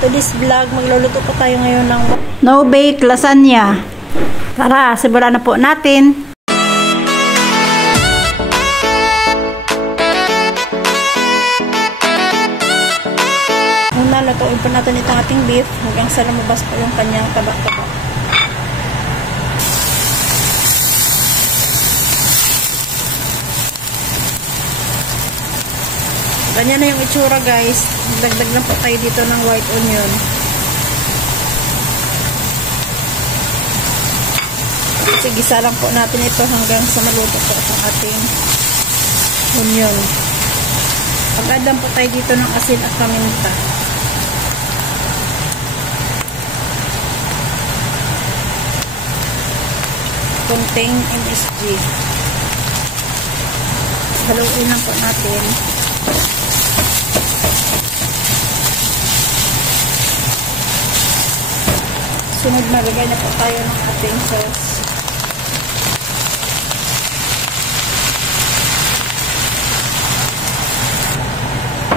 today's vlog, magluluto po tayo ngayon ng no-bake lasagna. Tara, simulan na po natin. Una, lutuin po natin itong ating beef hanggang sa lumabas po yung kanyang taba-taba. Ganyan na yung itsura, guys. Dagdag lang po tayo dito ng white onion. Gisa lang po natin ito hanggang sa maluto po itong ating onion. Pag-add lang po tayo dito ng asin at paminta. Konting MSG. Haluin lang po natin. Sunod, magagay na po tayo ng ating sauce.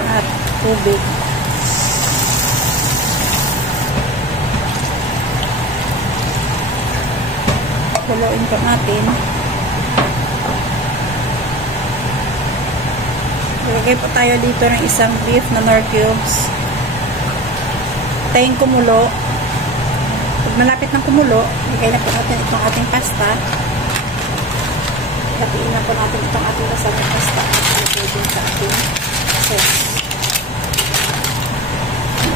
At tubig. Haluin po natin. Magagay po tayo dito ng isang beef na nor cubes. Tayin kumulo. Pag malapit ng kumulo, ilagay na po natin itong ating pasta. Hatiin na po natin itong ating lasagna pasta. Ilagay din sa ating sauce.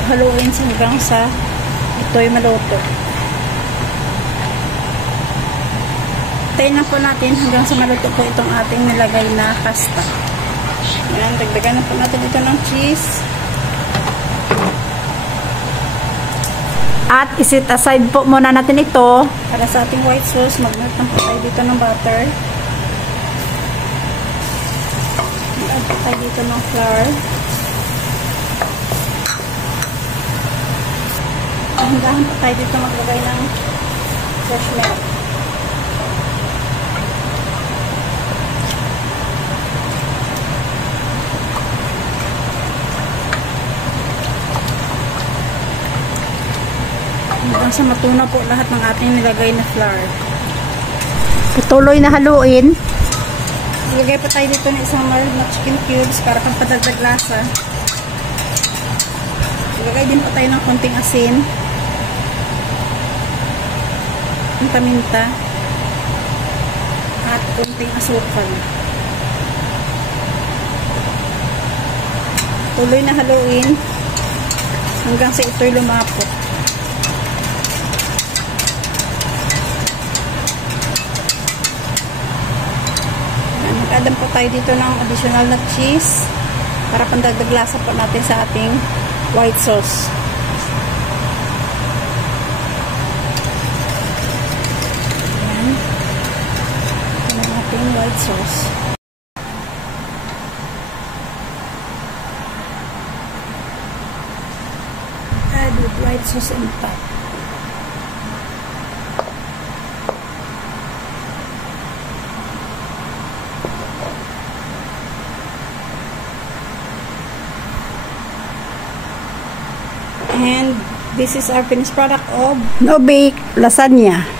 Haluin hanggang sa ito'y maluto. Tayin na po natin hanggang sa maluto po itong ating nilagay na pasta. Yan, dagdagan na po natin ito ng cheese. At isit aside po muna natin ito. Para sa ating white sauce, mag-melt na po tayo dito ng butter. Mag-add po tayo dito ng flour. Hanggang po tayo dito maglagay ng fresh milk. Hanggang sa matuna po lahat ng ating nilagay na flour. Patuloy na haluin. Ilagay pa tayo dito ng isang mild na chicken cubes para pang padagdag lasa. Ilagay din po tayo ng konting asin. Ang paminta. At konting asukal. Tuloy na haluin hanggang sa ito'y lumapot. Mag-add po tayo dito ng additional na cheese para pandagdag lasa po natin sa ating white sauce. Ayan. Ito ang ating white sauce. Add with white sauce on top. And this is our finished product of No-bake lasagna.